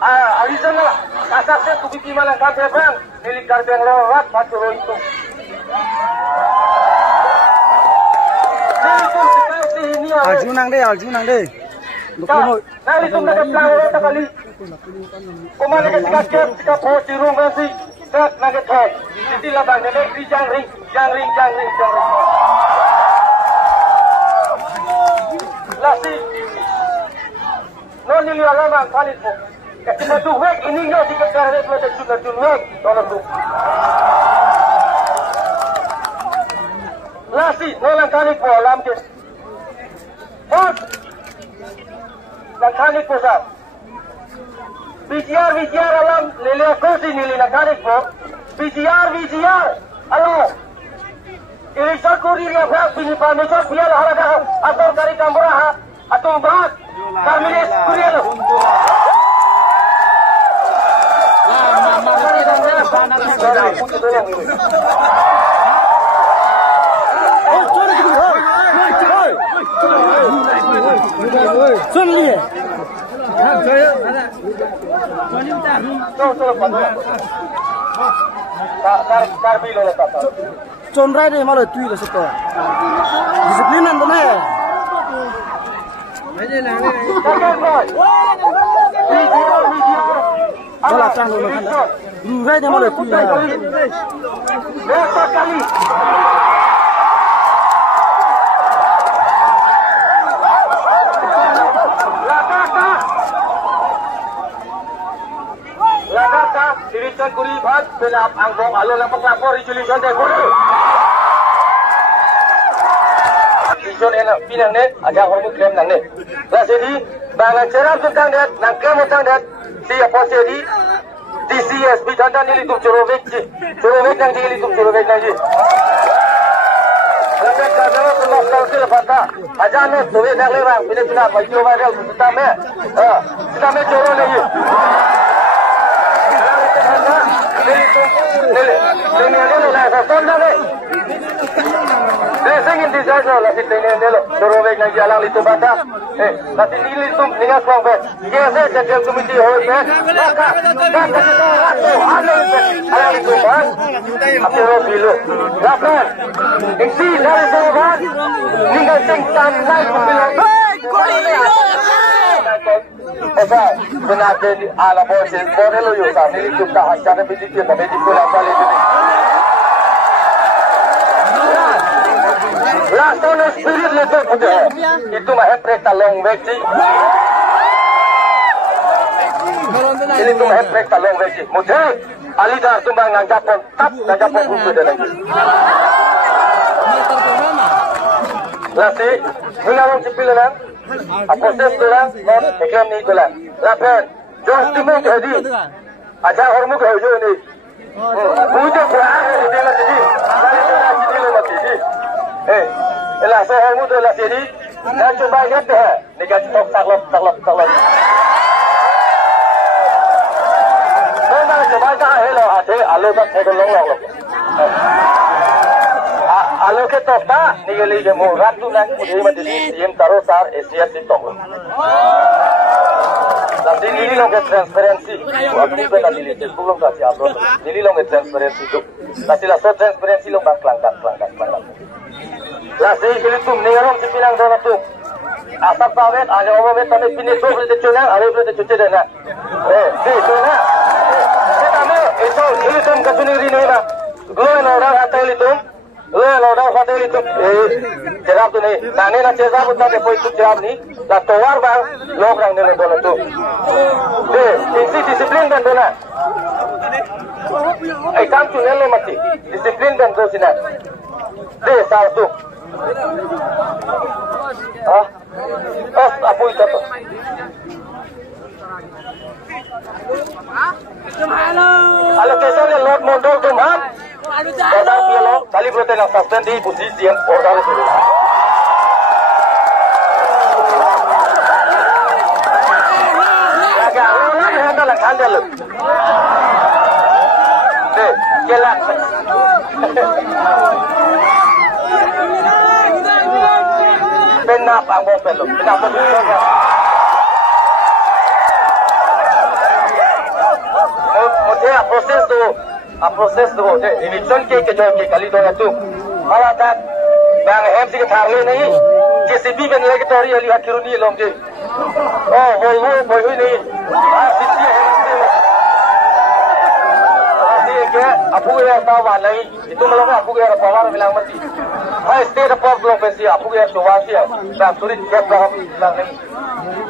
Arizona kasarnya tubuh malang karbeng milik karbeng lewat paturo itu. Aljunang deh. Nah itu mereka pelawar kali. Kemana kita kita pos di rumah sih. Kat nugget head. Jadi labangnya deh di jangring. Lasi. Non ini agama kali itu. Cuma duwek ini nggak dikejar itu ada juga duwek tolong tu. Lasi nolang kali polam je. Bos. Nakani po sa. VCR alam nili ako si nili nakani po. VCR alo. Irisa kurir ya bhag pinipamisok biar halaga atau kari kamera atau bahag kamilis kurir lo. सुन लिए चोन राय दे मालो तुई ले सकता डिसिप्लिन अंदर में चला चांद लो ना राय दे मालो तुई Dirisan kuri bhat pelap anggong alo lang paglapor resolution deh kuri. Resolution ena pinang ne aja hormu claim nang ne. Lah jadi bangan cerap tentang det nang claim tentang det si apa jadi DCS bidandan ini tu curowek nang jadi tu curowek nang ji. Lalu kalau semua kalkul pada aja ne tu nang lerang bila sudah baju viral kita me coro lagi. Singin di sana lah si tenen dulu, dorong nang jalan itu bata. Nanti nili tu ningas kau be. Kiasa jadi komiti hoy be. Kata kita ratu ada itu bang. Apa bilu? Lapan. Isi dari bawah. Ningas singtan naik bilang. Esa benar jadi ala bosen boleh lo yuk sah milik kita hanya bidik kita bidik pulang balik ini. Last tahun spirit lepas punya itu mah preta long veggie. Ini tu mah preta long veggie. Mungkin alida tumbang Japon tap Japon buku dah lagi. Lasi, hilang cipil lah. Proses dolan, non eklam ni dolan. Lapan, jos timu jadi. Aja hormu kau jo ni. Bujuk berang ni dia nak jadi. Lari dolan jadi lo mati jadi. Elah so hormu dolan jadi. Dan cuba lihat deh. Nika stok taklop. Memang cuba dah hello ada alu tak tegol long. Alo ke topa nigeli je mo ratu nang udi madili sim tarosar Asia sitok. Nanti nili long ke transparency. Waktu itu nili je belum kasih upload. Nili long ke transparency tu. Nanti lah so transparency long bang kelangkat. Lah saya kali tu ningarong si pilang dona tu. Asap pawet ada orang bet tapi pinit tu boleh cuna, ada boleh cuci dana. Cuna. Kita mau itu kali tu kasih ni lah. Gua orang atai itu. lo dah fadil itu cerap tu ni. Tane na cerap tu tak boleh itu cerap ni. Dah tawar bang, log rang ni bola tu. Isi disiplin dan tu na. Kam tu ni lo mati. Disiplin dan tu sini. Sah tu. Apa itu tu? Kalau kesannya lot modal tu mah. Order pialo, kali berarti nak suspend di posisi yang order itu. Agak orang yang dah lakukan dia lu. Kelak. Benar pang bom pelu, benar betul. Proses tu, ini contoh ke kali dua tu. Kalau tak, bang MC ke thar le nahi. JCB ben lagi tori ali akhiruni lomge. Oh, boy ni. Sisi hai nanti. Asi ke, apu ya tahu balai. Itu malam apu ya power bilang mati. State of problem pensi apu ya suwasi ya. Bang suri siap dah bilang ni.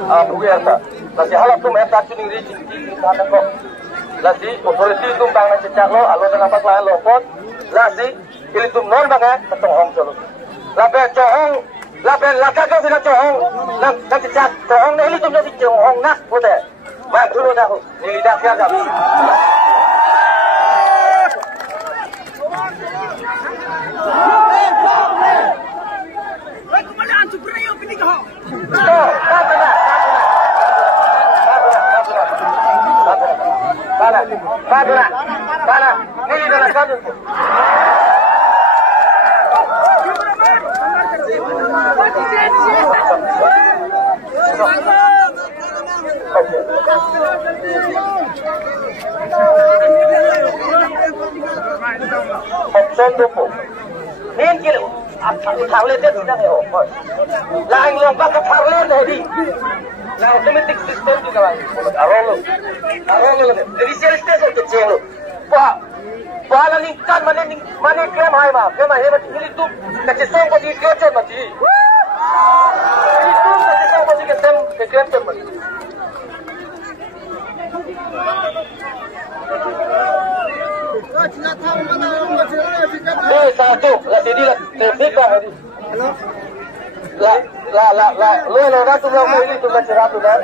Apu ya ta. Tapi halat tu मैं tak cuning reach di sana kok. Lasi authority tum bang na cecak lo alo dengan apa lain lo pot. Lasi ili tum non bang ketong hong cholo. Lape chohong, lape laka kau sila chohong. Nang cecak chohong ni ili tum jadi chohong nak pote. Bang dulu dah ili dah siap dah. Mana? Ini dalam kandung. Option tu. Nin kilo. Thảo lên tiếp đang hiểu. Là anh lồng bác cái thảo lên này đi. Là automatic system juga bang. Arolo le. Initial stage tu ceng lo. Wala lingkan mana claim hai ma. Claim hai mati ini tu nak song ko di claim mati. Ini tu nak song ko di claim mati. Satu, lah sini lah, terfikah hari. La, lo dah tu lah ini tu lah cerah tu lah.